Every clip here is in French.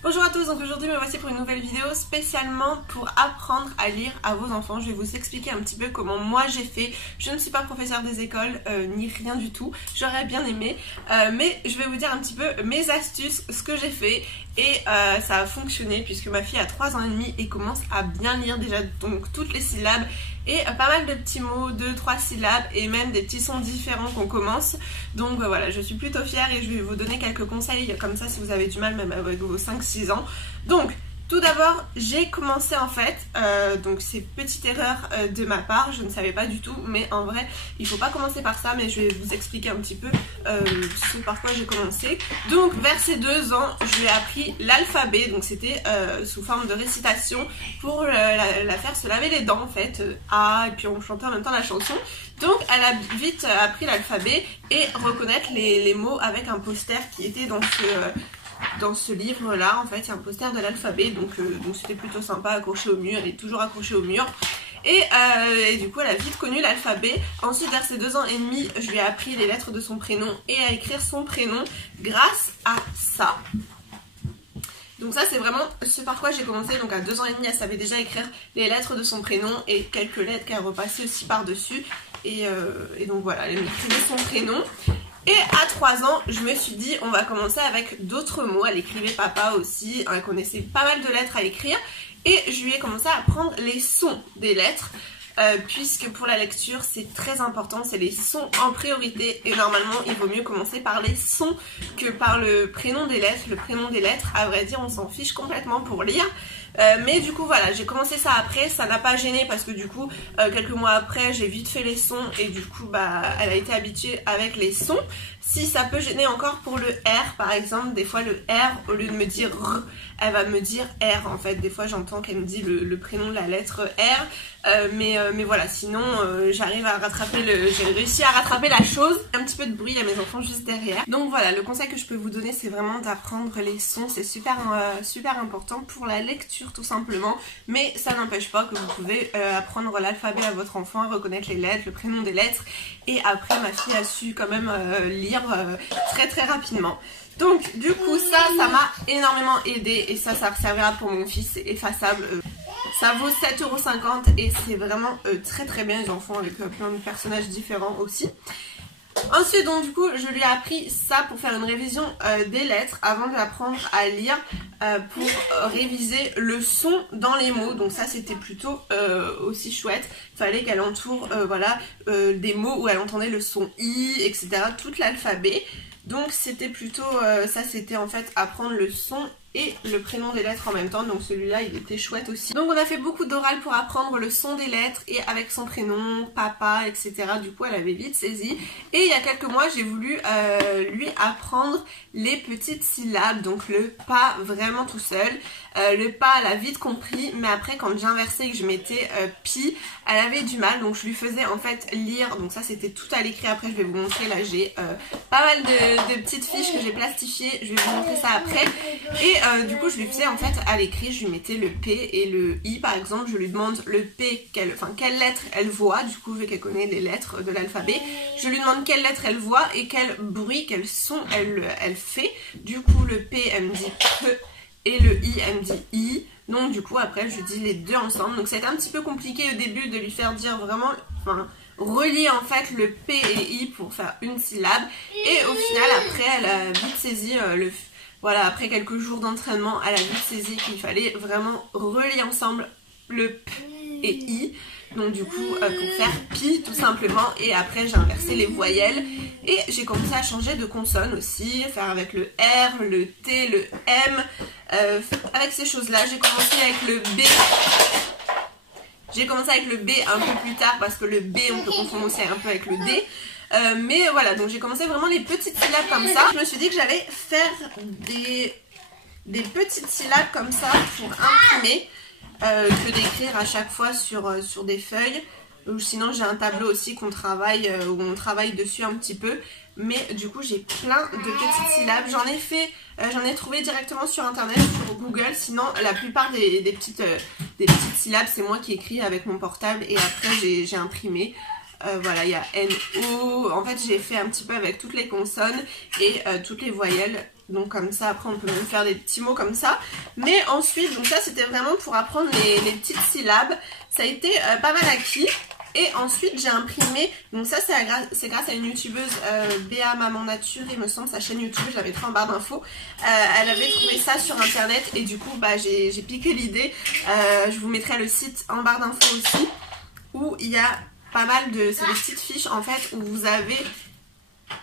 Bonjour à tous, donc aujourd'hui me voici pour une nouvelle vidéo spécialement pour apprendre à lire à vos enfants. Je vais vous expliquer un petit peu comment moi j'ai fait. Je ne suis pas professeure des écoles ni rien du tout, j'aurais bien aimé, mais je vais vous dire un petit peu mes astuces, ce que j'ai fait et ça a fonctionné puisque ma fille a 3 ans et demi et commence à bien lire déjà donc toutes les syllabes et pas mal de petits mots, 2-3 syllabes et même des petits sons différents qu'on commence. Donc voilà, je suis plutôt fière et je vais vous donner quelques conseils comme ça si vous avez du mal même avec vos 5-6 ans. Donc tout d'abord j'ai commencé en fait, donc c'est petite erreur de ma part, je ne savais pas du tout, mais en vrai il faut pas commencer par ça, mais je vais vous expliquer un petit peu ce par quoi j'ai commencé. Donc vers ses 2 ans je lui ai appris l'alphabet, donc c'était sous forme de récitation pour la faire se laver les dents en fait, A, et puis on chantait en même temps la chanson. Donc elle a vite appris l'alphabet et reconnaître les mots avec un poster qui était dans ce livre là. En fait il y a un poster de l'alphabet, donc c'était plutôt sympa, accroché au mur, elle est toujours accrochée au mur. Et du coup elle a vite connu l'alphabet. Ensuite vers ses 2 ans et demi je lui ai appris les lettres de son prénom et à écrire son prénom grâce à ça. Donc ça c'est vraiment ce par quoi j'ai commencé. Donc à 2 ans et demi elle savait déjà écrire les lettres de son prénom et quelques lettres qu'elle repassait aussi par dessus. Et donc voilà, elle écrivait son prénom. Et à 3 ans, je me suis dit, on va commencer avec d'autres mots. Elle écrivait papa aussi, elle connaissait pas mal de lettres à écrire. Et je lui ai commencé à apprendre les sons des lettres. Puisque pour la lecture, c'est très important, c'est les sons en priorité. Et normalement, il vaut mieux commencer par les sons que par le prénom des lettres. Le prénom des lettres, à vrai dire, on s'en fiche complètement pour lire. Mais du coup voilà, j'ai commencé ça après, ça n'a pas gêné parce que du coup quelques mois après j'ai vite fait les sons et du coup bah elle a été habituée avec les sons. Si ça peut gêner encore pour le R par exemple, des fois le R au lieu de me dire R, elle va me dire R en fait. Des fois j'entends qu'elle me dit le prénom de la lettre R, mais voilà, sinon j'arrive à rattraper j'ai réussi à rattraper la chose. Un petit peu de bruit à mes enfants juste derrière. Donc voilà, le conseil que je peux vous donner c'est vraiment d'apprendre les sons, c'est super important pour la lecture tout simplement, mais ça n'empêche pas que vous pouvez apprendre l'alphabet à votre enfant, à reconnaître les lettres, le prénom des lettres, et après ma fille a su quand même lire très rapidement. Donc du coup ça m'a énormément aidé et ça servira pour mon fils, c'est effaçable. Ça vaut 7,50 € et c'est vraiment très bien, les enfants avec plein de personnages différents aussi. Ensuite donc du coup je lui ai appris ça pour faire une révision des lettres avant de l'apprendre à lire, pour réviser le son dans les mots. Donc ça c'était plutôt aussi chouette. Il fallait qu'elle entoure voilà, des mots où elle entendait le son I, etc. Tout l'alphabet. Donc c'était plutôt ça, c'était en fait apprendre le son et le prénom des lettres en même temps, donc celui-là il était chouette aussi. Donc on a fait beaucoup d'oral pour apprendre le son des lettres et avec son prénom, papa, etc. Du coup elle avait vite saisi. Et il y a quelques mois j'ai voulu lui apprendre les petites syllabes, donc le pas vraiment tout seul. Le pas elle a vite compris, mais après quand j'inversais et que je mettais pi, elle avait du mal, donc je lui faisais en fait lire. Donc ça c'était tout à l'écrit, après je vais vous montrer, là j'ai pas mal de petites fiches que j'ai plastifiées, je vais vous montrer ça après. Et du coup je lui faisais en fait à l'écrit, je lui mettais le P et le I par exemple, je lui demande le P, quelle lettre elle voit, du coup vu qu'elle connaît les lettres de l'alphabet, je lui demande quelle lettre elle voit et quel bruit, quel son elle fait. Du coup le P elle me dit P et le I elle me dit I, donc du coup après je dis les deux ensemble. Donc c'était un petit peu compliqué au début de lui faire dire vraiment, relier en fait le P et I pour faire une syllabe, et au final après elle a vite saisi voilà, après quelques jours d'entraînement, elle a vite saisi qu'il fallait vraiment relier ensemble le P et I. Donc du coup, pour faire pi tout simplement. Et après j'ai inversé les voyelles. Et j'ai commencé à changer de consonne aussi. Faire avec le R, le T, le M. Avec ces choses-là, j'ai commencé avec le B. J'ai commencé avec le B un peu plus tard parce que le B on peut confondre aussi un peu avec le D. Mais voilà, donc j'ai commencé vraiment les petites syllabes comme ça. Je me suis dit que j'allais faire des petites syllabes comme ça pour imprimer, que d'écrire à chaque fois sur des feuilles. Ou sinon j'ai un tableau aussi qu'on travaille, où on travaille dessus un petit peu. Mais du coup j'ai plein de petites syllabes. J'en ai trouvé directement sur internet, sur Google. Sinon la plupart des petites syllabes c'est moi qui écris avec mon portable et après j'ai imprimé. Voilà, il y a N, O, en fait j'ai fait un petit peu avec toutes les consonnes et toutes les voyelles Donc comme ça après on peut même faire des petits mots comme ça. Mais ensuite, donc ça c'était vraiment pour apprendre les petites syllabes. Ça a été pas mal acquis. Et ensuite j'ai imprimé, donc ça c'est grâce à une youtubeuse, Béa Maman Nature, il me semble, sa chaîne YouTube, je l'avais trouvé en barre d'infos. Elle avait trouvé ça sur internet et du coup bah, j'ai piqué l'idée. Je vous mettrai le site en barre d'infos aussi, où il y a pas mal de, c'est des petites fiches en fait, où vous avez...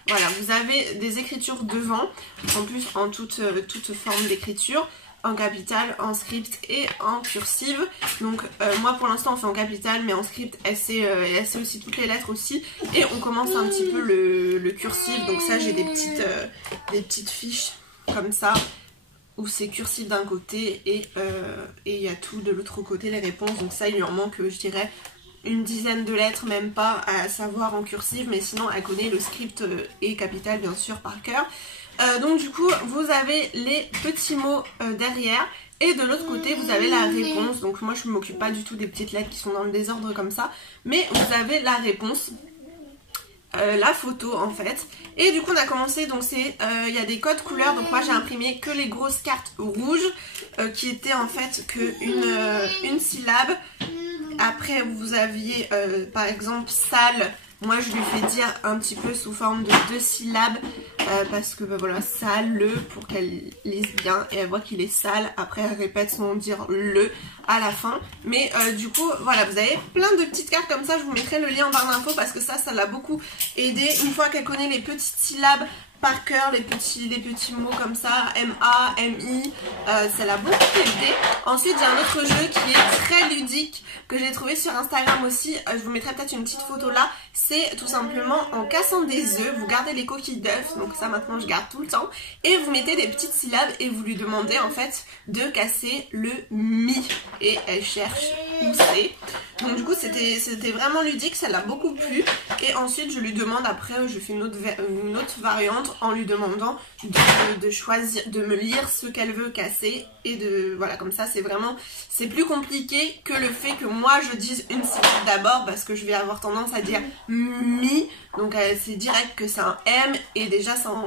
Voilà, vous avez des écritures devant, en plus en toute forme d'écriture, en capital, en script et en cursive. Donc moi pour l'instant on fait en capital, mais en script elle sait aussi toutes les lettres aussi. Et on commence un petit peu le cursif, donc ça j'ai des petites fiches comme ça, où c'est cursif d'un côté et il y a tout de l'autre côté, les réponses. Donc ça il lui en manque je dirais une dizaine de lettres, même pas à savoir en cursive, mais sinon elle connaît le script et capital bien sûr par cœur. Donc du coup vous avez les petits mots derrière et de l'autre côté vous avez la réponse. Donc moi je ne m'occupe pas du tout des petites lettres qui sont dans le désordre comme ça, mais vous avez la réponse, la photo en fait. Et du coup on a commencé, donc c'est il y a des codes couleurs. Donc moi j'ai imprimé que les grosses cartes rouges qui étaient en fait que une syllabe. Après vous aviez par exemple sale. Moi je lui fais dire un petit peu sous forme de 2 syllabes parce que bah, voilà, sale pour qu'elle lise bien et elle voit qu'il est sale. Après elle répète sans dire le à la fin. Mais du coup voilà, vous avez plein de petites cartes comme ça. Je vous mettrai le lien en barre d'infos parce que ça l'a beaucoup aidé. Une fois qu'elle connaît les petites syllabes par cœur, les petits mots comme ça, M-A, M-I, ça l'a beaucoup aidé. Ensuite j'ai un autre jeu qui est très ludique que j'ai trouvé sur Instagram aussi, je vous mettrai peut-être une petite photo là. C'est tout simplement en cassant des œufs, vous gardez les coquilles d'œufs, donc ça maintenant je garde tout le temps, et vous mettez des petites syllabes et vous lui demandez en fait de casser le mi, et elle cherche où c'est. Donc du coup c'était vraiment ludique, ça l'a beaucoup plu. Et ensuite je lui demande, après je fais une autre variante en lui demandant de choisir, de me lire ce qu'elle veut casser. Et de voilà, comme ça c'est plus compliqué que le fait que moi je dise une syllabe d'abord, parce que je vais avoir tendance à dire mi, donc c'est direct que c'est un M et déjà ça en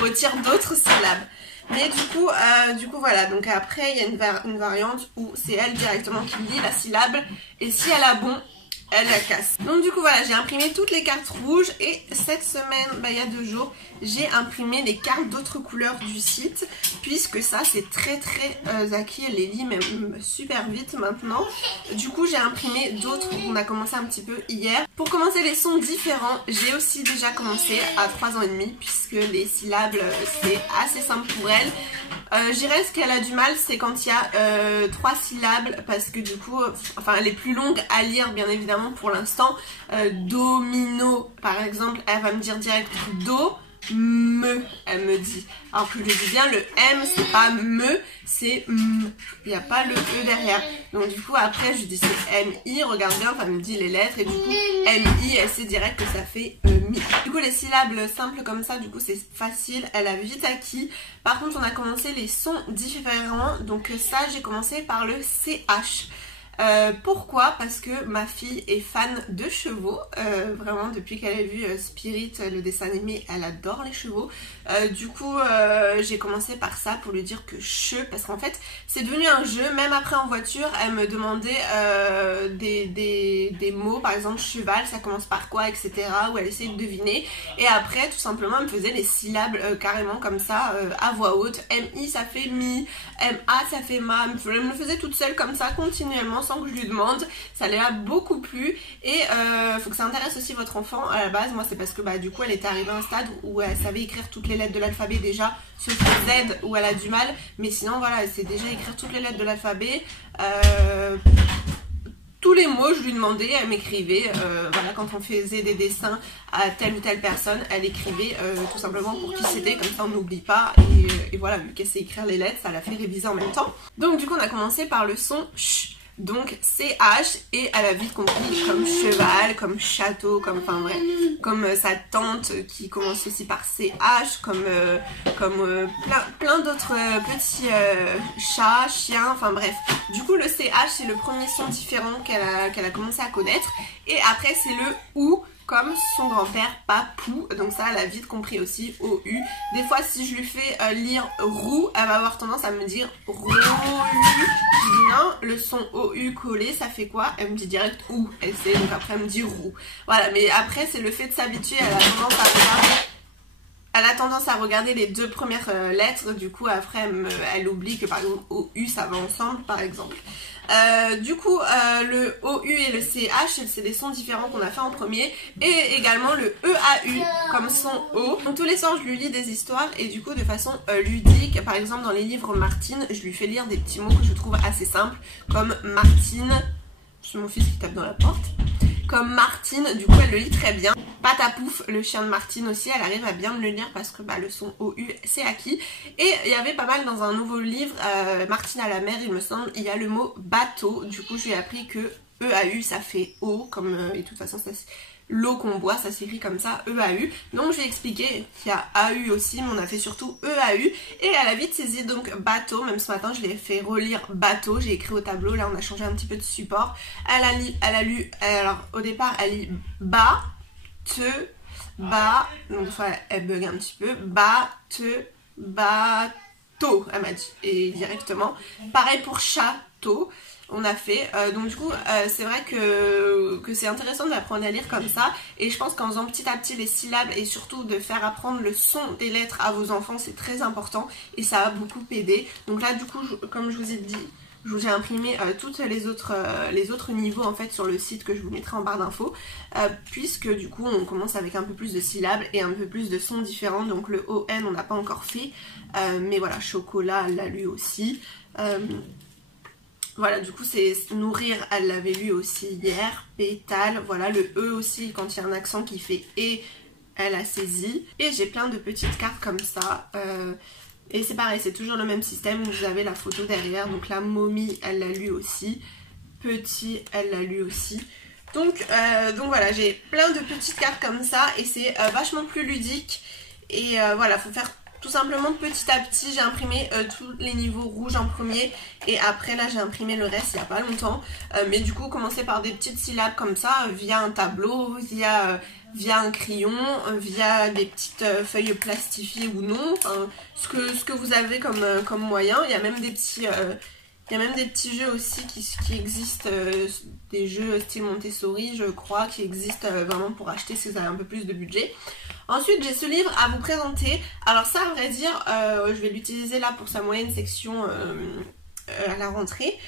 retire d'autres syllabes. Mais du coup voilà, donc après il y a une variante où c'est elle directement qui lit la syllabe et si elle a bon, elle la casse. Donc du coup voilà, j'ai imprimé toutes les cartes rouges et cette semaine, il y a 2 jours, j'ai imprimé les cartes d'autres couleurs du site, puisque ça c'est très acquis, elle les lit même super vite maintenant. Du coup j'ai imprimé d'autres, on a commencé un petit peu hier. Pour commencer les sons différents, j'ai aussi déjà commencé à 3 ans et demi, puisque les syllabes c'est assez simple pour elle. Je dirais ce qu'elle a du mal, c'est quand il y a 3 syllabes, parce que du coup, enfin elle est plus longue à lire bien évidemment pour l'instant. Domino par exemple, elle va me dire direct do, me, elle me dit. Alors que je dis bien le M, c'est pas me, c'est m. Il n'y a pas le E derrière. Donc du coup après je dis c'est M-I, regarde bien, enfin elle me dit les lettres et du coup M-I, elle sait direct que ça fait mi. Du coup les syllabes simples comme ça, du coup c'est facile, elle a vite acquis. Par contre on a commencé les sons différents, donc ça j'ai commencé par le CH. Pourquoi? Parce que ma fille est fan de chevaux, vraiment depuis qu'elle a vu Spirit, le dessin animé, elle adore les chevaux. Du coup j'ai commencé par ça pour lui dire que parce qu'en fait c'est devenu un jeu. Même après en voiture elle me demandait des mots, par exemple cheval ça commence par quoi, etc., où elle essayait de deviner, et après tout simplement elle me faisait les syllabes carrément comme ça à voix haute. M-I ça fait mi, M-A ça fait ma, elle me le faisait toute seule comme ça continuellement sans que je lui demande. Ça lui a beaucoup plu. Et faut que ça intéresse aussi votre enfant à la base. Moi c'est parce que du coup elle était arrivée à un stade où elle savait écrire toutes les lettres de l'alphabet déjà, sauf le Z où elle a du mal, mais sinon voilà, elle sait déjà écrire toutes les lettres de l'alphabet. Tous les mots je lui demandais, elle m'écrivait, voilà, quand on faisait des dessins à telle ou telle personne, elle écrivait tout simplement pour qui c'était, comme ça on n'oublie pas, et voilà, vu qu'elle sait écrire les lettres, ça l'a fait réviser en même temps. Donc du coup on a commencé par le son ch, donc CH, et elle a vite compris, comme cheval, comme château, comme, enfin bref, comme sa tante qui commence aussi par CH, comme plein d'autres petits chats, chiens, enfin bref. Du coup le CH c'est le premier son différent qu'elle a commencé à connaître, et après c'est le OU comme son grand-père Papou. Donc ça, elle a vite compris aussi, OU. Des fois, si je lui fais lire roux, elle va avoir tendance à me dire ROU. Je dis non, le son OU collé, ça fait quoi? Elle me dit direct OU. Elle sait, donc après elle me dit roux. Voilà, mais après, c'est le fait de s'habituer, elle a tendance à regarder les deux premières lettres, du coup après elle oublie que par exemple OU ça va ensemble par exemple. Du coup le OU et le CH c'est des sons différents qu'on a fait en premier, et également le EAU comme son O. Donc tous les soirs je lui lis des histoires et du coup de façon ludique, par exemple dans les livres Martine je lui fais lire des petits mots que je trouve assez simples comme Martine, c'est mon fils qui tape dans la porte, comme Martine, du coup elle le lit très bien. Patapouf, le chien de Martine aussi, elle arrive à bien me le lire parce que le son OU c'est acquis. Et il y avait pas mal dans un nouveau livre, Martine à la mer il me semble, il y a le mot bateau. Du coup je lui ai appris que EAU ça fait eau, comme et de toute façon ça l'eau qu'on boit ça s'écrit comme ça, EAU. Donc je vais expliquer qu'il y a AU aussi, mais on a fait surtout EAU. Et elle a vite saisi donc bateau, même ce matin je l'ai fait relire bateau, j'ai écrit au tableau, là on a changé un petit peu de support. Elle a lu, alors au départ elle lit ba, te, ba, donc des fois elle bug un petit peu, ba, te, bateau, elle m'a dit, et directement. Pareil pour château. On a fait, donc du coup c'est vrai que c'est intéressant d'apprendre à lire comme ça, et je pense qu'en faisant petit à petit les syllabes et surtout de faire apprendre le son des lettres à vos enfants c'est très important et ça va beaucoup aider. Donc là du coup comme je vous ai dit, je vous ai imprimé tous les autres niveaux en fait sur le site que je vous mettrai en barre d'infos, puisque du coup on commence avec un peu plus de syllabes et un peu plus de sons différents. Donc le ON on n'a pas encore fait, mais voilà, chocolat elle l'a lu aussi. Voilà, du coup c'est nourrir, elle l'avait lu aussi hier. Pétale, voilà, le E aussi quand il y a un accent qui fait et, elle a saisi. Et j'ai plein de petites cartes comme ça, et c'est pareil, c'est toujours le même système où vous avez la photo derrière. Donc la momie elle l'a lu aussi, petit elle l'a lu aussi. Donc voilà, j'ai plein de petites cartes comme ça et c'est vachement plus ludique. Et voilà, faut faire tout simplement petit à petit. J'ai imprimé tous les niveaux rouges en premier et après là j'ai imprimé le reste il n'y a pas longtemps. Mais du coup commencer par des petites syllabes comme ça via un tableau, via un crayon, via des petites feuilles plastifiées ou non, enfin, ce que vous avez comme moyen. Il y a même des petits... il y a même des petits jeux aussi qui existent, des jeux style Montessori je crois, qui existent vraiment pour acheter si vous avez un peu plus de budget. Ensuite j'ai ce livre à vous présenter. Alors ça à vrai dire je vais l'utiliser là pour sa moyenne section à la rentrée.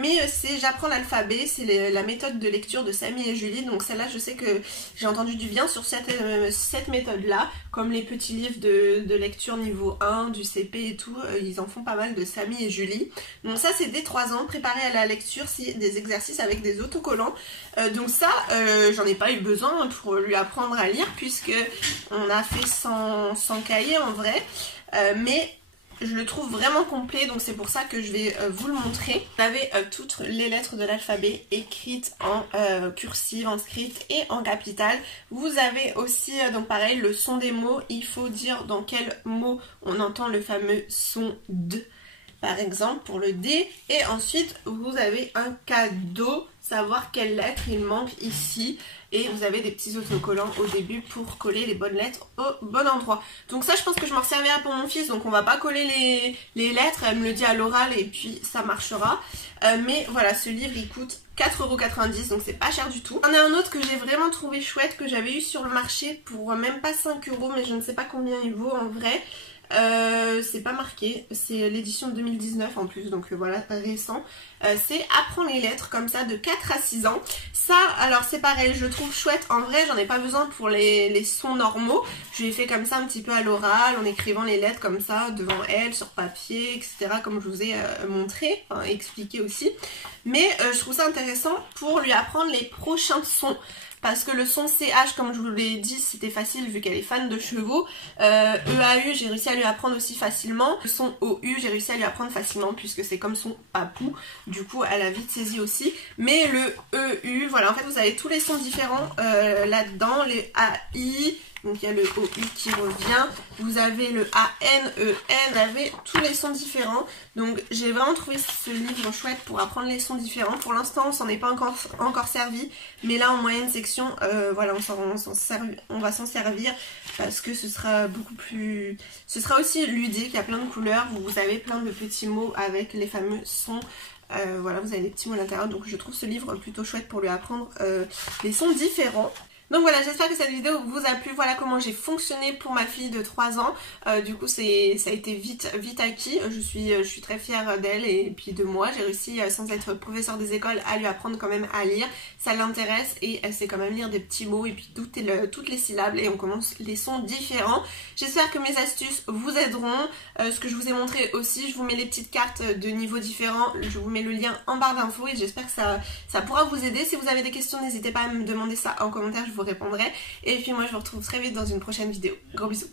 Mais c'est J'apprends l'alphabet, c'est la méthode de lecture de Samy et Julie. Donc celle-là je sais que j'ai entendu du bien sur cette méthode là, comme les petits livres de lecture niveau 1 du CP et tout, ils en font pas mal de Samy et Julie. Donc ça c'est dès 3 ans, préparer à la lecture, c'est des exercices avec des autocollants. Donc ça j'en ai pas eu besoin pour lui apprendre à lire, puisque on a fait sans cahier en vrai, mais je le trouve vraiment complet, donc c'est pour ça que je vais vous le montrer. Vous avez toutes les lettres de l'alphabet écrites en cursive, en script et en capitale. Vous avez aussi, donc pareil, le son des mots. Il faut dire dans quel mot on entend le fameux son D, par exemple, pour le D. Et ensuite, vous avez un cadeau, savoir quelle lettre il manque ici. Et vous avez des petits autocollants au début pour coller les bonnes lettres au bon endroit. Donc ça je pense que je m'en servirai pour mon fils, donc on va pas coller les lettres, elle me le dit à l'oral et puis ça marchera. Mais voilà, ce livre il coûte 4,90 €, donc c'est pas cher du tout. Il y en a un autre que j'ai vraiment trouvé chouette, que j'avais eu sur le marché pour même pas 5 €, mais je ne sais pas combien il vaut en vrai. C'est pas marqué, c'est l'édition de 2019 en plus, donc voilà, récent. C'est Apprends les lettres, comme ça, de 4 à 6 ans. Ça, alors c'est pareil, je le trouve chouette. En vrai, j'en ai pas besoin pour les sons normaux. Je l'ai fait comme ça un petit peu à l'oral, en écrivant les lettres comme ça, devant elle, sur papier, etc. Comme je vous ai montré, enfin expliqué aussi. Mais je trouve ça intéressant pour lui apprendre les prochains sons. Parce que le son CH, comme je vous l'ai dit, c'était facile vu qu'elle est fan de chevaux. EAU, j'ai réussi à lui apprendre aussi facilement. Le son OU, j'ai réussi à lui apprendre facilement puisque c'est comme son papou. Du coup, elle a vite saisi aussi. Mais le EU, voilà, en fait, vous avez tous les sons différents là-dedans. Les AI, Donc il y a le OU qui revient, vous avez le AN, EN, vous avez tous les sons différents. Donc j'ai vraiment trouvé ce livre chouette pour apprendre les sons différents. Pour l'instant on s'en est pas encore servi, mais là en moyenne section, voilà, on va s'en servir parce que ce sera beaucoup plus... Ce sera aussi ludique, il y a plein de couleurs, vous avez plein de petits mots avec les fameux sons. Voilà, vous avez des petits mots à l'intérieur, donc je trouve ce livre plutôt chouette pour lui apprendre les sons différents. Donc voilà, j'espère que cette vidéo vous a plu. Voilà comment j'ai fonctionné pour ma fille de 3 ans. Du coup ça a été vite acquis. Je suis très fière d'elle et puis de moi. J'ai réussi, sans être professeur des écoles, à lui apprendre quand même à lire. Ça l'intéresse et elle sait quand même lire des petits mots et puis toutes les syllabes, et on commence les sons différents. J'espère que mes astuces vous aideront. Ce que je vous ai montré aussi, je vous mets les petites cartes de niveaux différents. Je vous mets le lien en barre d'infos et j'espère que ça pourra vous aider. Si vous avez des questions, n'hésitez pas à me demander ça en commentaire, je vous répondrai. Et puis moi je vous retrouve très vite dans une prochaine vidéo. Gros bisous.